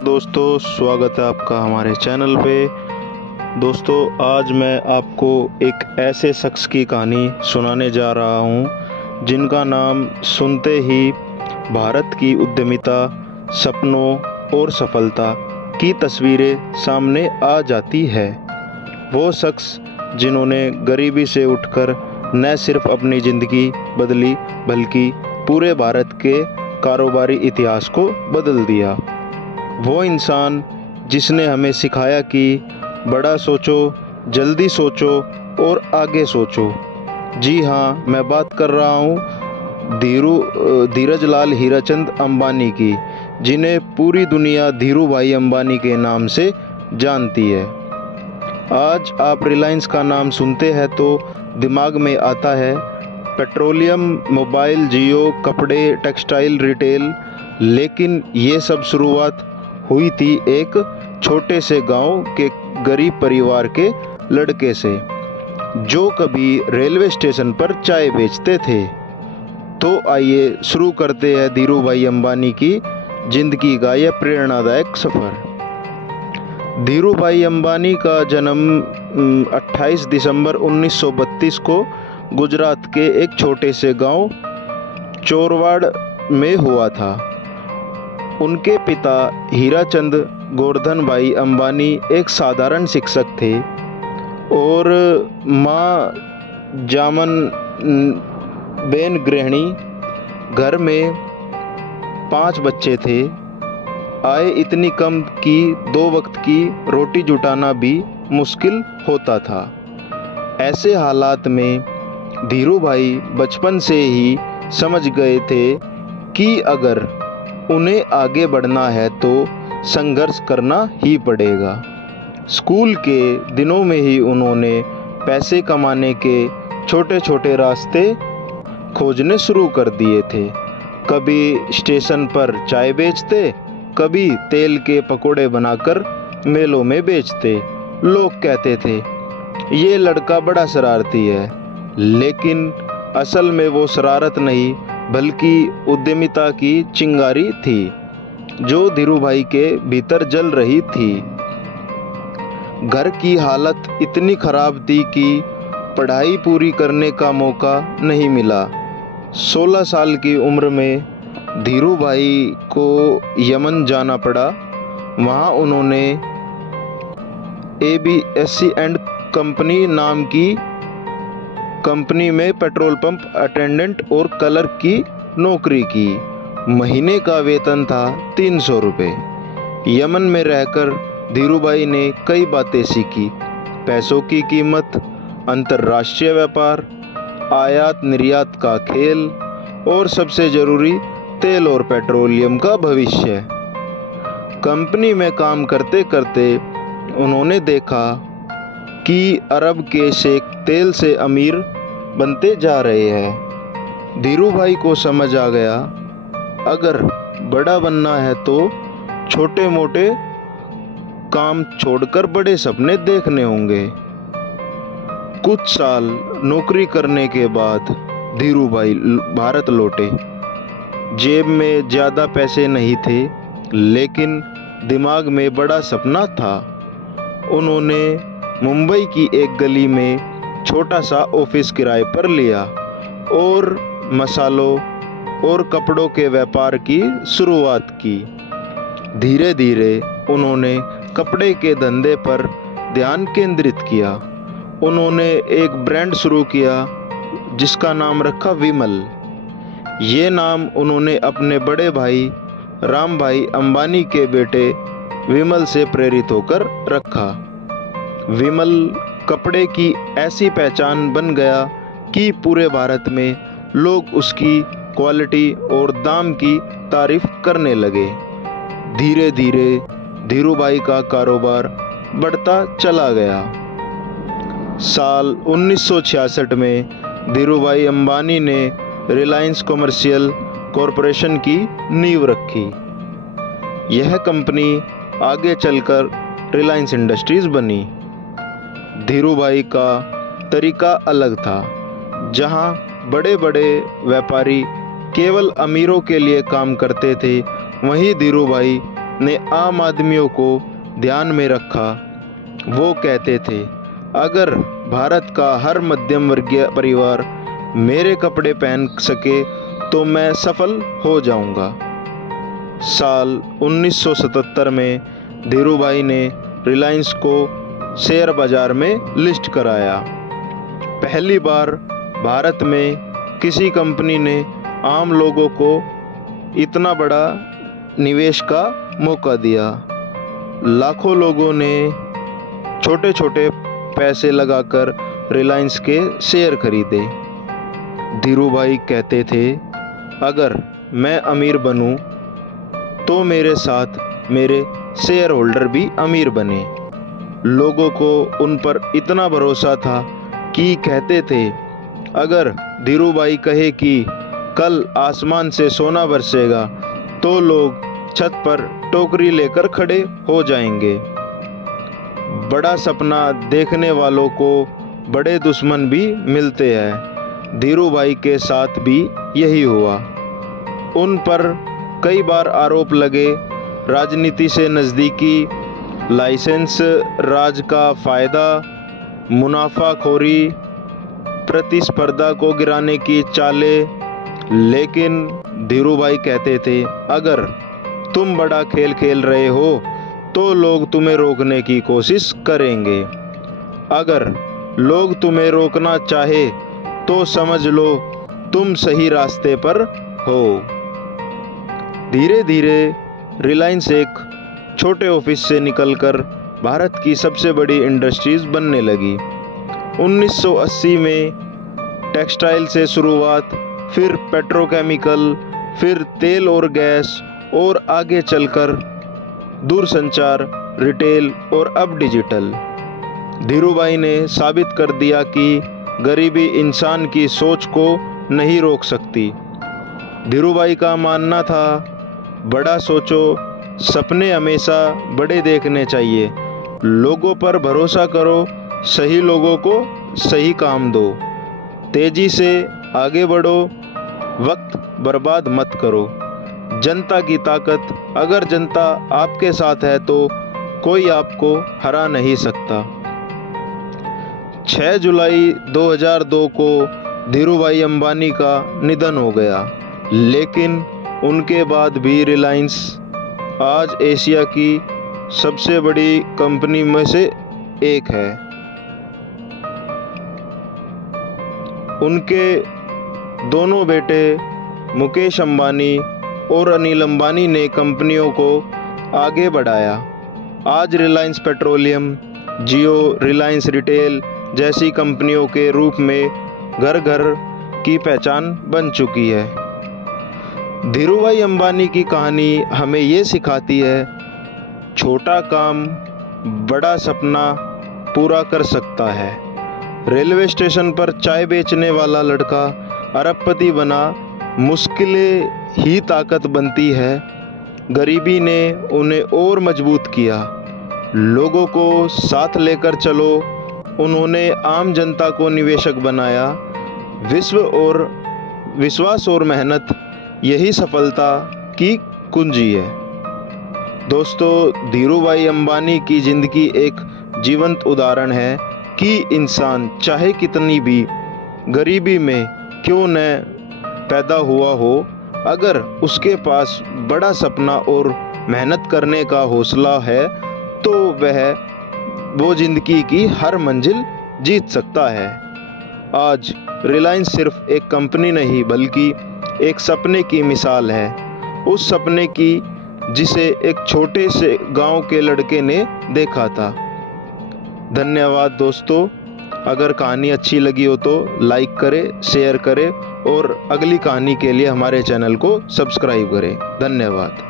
दोस्तों, स्वागत है आपका हमारे चैनल पे। दोस्तों, आज मैं आपको एक ऐसे शख्स की कहानी सुनाने जा रहा हूँ जिनका नाम सुनते ही भारत की उद्यमिता, सपनों और सफलता की तस्वीरें सामने आ जाती है। वो शख्स जिन्होंने गरीबी से उठकर न सिर्फ अपनी ज़िंदगी बदली बल्कि पूरे भारत के कारोबारी इतिहास को बदल दिया। वो इंसान जिसने हमें सिखाया कि बड़ा सोचो, जल्दी सोचो और आगे सोचो। जी हाँ, मैं बात कर रहा हूँ धीरज लाल हीराचंद अंबानी की, जिन्हें पूरी दुनिया धीरू भाई अंबानी के नाम से जानती है। आज आप रिलायंस का नाम सुनते हैं तो दिमाग में आता है पेट्रोलियम, मोबाइल, जियो, कपड़े, टेक्सटाइल, रिटेल। लेकिन ये सब शुरुआत हुई थी एक छोटे से गांव के गरीब परिवार के लड़के से, जो कभी रेलवे स्टेशन पर चाय बेचते थे। तो आइए शुरू करते हैं धीरू भाई अंबानी की जिंदगी का यह प्रेरणादायक सफ़र। धीरू भाई अंबानी का जन्म 28 दिसंबर 1932 को गुजरात के एक छोटे से गांव चोरवाड़ में हुआ था। उनके पिता हीराचंद गोवर्धन भाई अंबानी एक साधारण शिक्षक थे और माँ जामन बेन गृहिणी। घर में 5 बच्चे थे। आय इतनी कम कि 2 वक्त की रोटी जुटाना भी मुश्किल होता था। ऐसे हालात में धीरू भाई बचपन से ही समझ गए थे कि अगर उन्हें आगे बढ़ना है तो संघर्ष करना ही पड़ेगा। स्कूल के दिनों में ही उन्होंने पैसे कमाने के छोटे छोटे रास्ते खोजने शुरू कर दिए थे। कभी स्टेशन पर चाय बेचते, कभी तेल के पकोड़े बनाकर मेलों में बेचते। लोग कहते थे ये लड़का बड़ा शरारती है, लेकिन असल में वो शरारत नहीं बल्कि उद्यमिता की चिंगारी थी जो धीरू भाई के भीतर जल रही थी। घर की हालत इतनी खराब थी कि पढ़ाई पूरी करने का मौका नहीं मिला। 16 साल की उम्र में धीरू भाई को यमन जाना पड़ा। वहाँ उन्होंने ABSC एंड कंपनी नाम की कंपनी में पेट्रोल पंप अटेंडेंट और क्लर्क की नौकरी की। महीने का वेतन था 300 रुपये। यमन में रहकर धीरू भाई ने कई बातें सीखी। पैसों की कीमत, अंतर्राष्ट्रीय व्यापार, आयात निर्यात का खेल और सबसे ज़रूरी तेल और पेट्रोलियम का भविष्य। कंपनी में काम करते करते उन्होंने देखा कि अरब के शेख तेल से अमीर बनते जा रहे हैं। धीरू भाई को समझ आ गया, अगर बड़ा बनना है तो छोटे मोटे काम छोड़कर बड़े सपने देखने होंगे। कुछ साल नौकरी करने के बाद धीरू भाई भारत लौटे। जेब में ज़्यादा पैसे नहीं थे, लेकिन दिमाग में बड़ा सपना था। उन्होंने मुंबई की एक गली में छोटा सा ऑफिस किराए पर लिया और मसालों और कपड़ों के व्यापार की शुरुआत की। धीरे धीरे उन्होंने कपड़े के धंधे पर ध्यान केंद्रित किया। उन्होंने एक ब्रांड शुरू किया जिसका नाम रखा विमल। ये नाम उन्होंने अपने बड़े भाई राम भाई अंबानी के बेटे विमल से प्रेरित होकर रखा। विमल कपड़े की ऐसी पहचान बन गया कि पूरे भारत में लोग उसकी क्वालिटी और दाम की तारीफ करने लगे। धीरे धीरे धीरू भाई का कारोबार बढ़ता चला गया। साल 1966 में धीरू भाई अंबानी ने रिलायंस कमर्शियल कॉरपोरेशन की नींव रखी। यह कंपनी आगे चलकर रिलायंस इंडस्ट्रीज बनी। धीरू भाई का तरीका अलग था। जहां बड़े बड़े व्यापारी केवल अमीरों के लिए काम करते थे, वहीं धीरू भाई ने आम आदमियों को ध्यान में रखा। वो कहते थे, अगर भारत का हर मध्यम वर्गीय परिवार मेरे कपड़े पहन सके तो मैं सफल हो जाऊंगा। साल 1977 में धीरूभाई ने रिलायंस को शेयर बाजार में लिस्ट कराया। पहली बार भारत में किसी कंपनी ने आम लोगों को इतना बड़ा निवेश का मौका दिया। लाखों लोगों ने छोटे छोटे पैसे लगाकर रिलायंस के शेयर खरीदे। धीरूभाई कहते थे, अगर मैं अमीर बनूं तो मेरे साथ मेरे शेयर होल्डर भी अमीर बने। लोगों को उन पर इतना भरोसा था कि कहते थे, अगर धीरूभाई कहे कि कल आसमान से सोना बरसेगा तो लोग छत पर टोकरी लेकर खड़े हो जाएंगे। बड़ा सपना देखने वालों को बड़े दुश्मन भी मिलते हैं। धीरूभाई के साथ भी यही हुआ। उन पर कई बार आरोप लगे, राजनीति से नज़दीकी, लाइसेंस राज का फ़ायदा, मुनाफाखोरी, प्रतिस्पर्धा को गिराने की चालें। लेकिन धीरूभाई कहते थे, अगर तुम बड़ा खेल खेल रहे हो तो लोग तुम्हें रोकने की कोशिश करेंगे। अगर लोग तुम्हें रोकना चाहे तो समझ लो तुम सही रास्ते पर हो। धीरे धीरे रिलायंस एक छोटे ऑफिस से निकलकर भारत की सबसे बड़ी इंडस्ट्रीज बनने लगी। 1980 में टेक्सटाइल से शुरुआत, फिर पेट्रोकेमिकल, फिर तेल और गैस, और आगे चलकर दूरसंचार, रिटेल और अब डिजिटल। धीरूभाई ने साबित कर दिया कि गरीबी इंसान की सोच को नहीं रोक सकती। धीरूभाई का मानना था, बड़ा सोचो, सपने हमेशा बड़े देखने चाहिए, लोगों पर भरोसा करो, सही लोगों को सही काम दो, तेजी से आगे बढ़ो, वक्त बर्बाद मत करो। जनता की ताकत, अगर जनता आपके साथ है तो कोई आपको हरा नहीं सकता। 6 जुलाई 2002 को धीरूभाई अंबानी का निधन हो गया, लेकिन उनके बाद भी रिलायंस आज एशिया की सबसे बड़ी कंपनी में से एक है। उनके दोनों बेटे मुकेश अंबानी और अनिल अंबानी ने कंपनियों को आगे बढ़ाया। आज रिलायंस पेट्रोलियम, जियो, रिलायंस रिटेल जैसी कंपनियों के रूप में घर घर की पहचान बन चुकी है। धीरूभाई अंबानी की कहानी हमें ये सिखाती है, छोटा काम बड़ा सपना पूरा कर सकता है। रेलवे स्टेशन पर चाय बेचने वाला लड़का अरबपति बना, मुश्किलें ही ताकत बनती है। गरीबी ने उन्हें और मजबूत किया। लोगों को साथ लेकर चलो, उन्होंने आम जनता को निवेशक बनाया। विश्वास और मेहनत, यही सफलता की कुंजी है। दोस्तों, धीरूभाई अंबानी की ज़िंदगी एक जीवंत उदाहरण है कि इंसान चाहे कितनी भी गरीबी में क्यों न पैदा हुआ हो, अगर उसके पास बड़ा सपना और मेहनत करने का हौसला है तो वह वो ज़िंदगी की हर मंजिल जीत सकता है। आज रिलायंस सिर्फ एक कंपनी नहीं बल्कि एक सपने की मिसाल है, उस सपने की जिसे एक छोटे से गांव के लड़के ने देखा था। धन्यवाद दोस्तों। अगर कहानी अच्छी लगी हो तो लाइक करें, शेयर करें और अगली कहानी के लिए हमारे चैनल को सब्सक्राइब करें। धन्यवाद।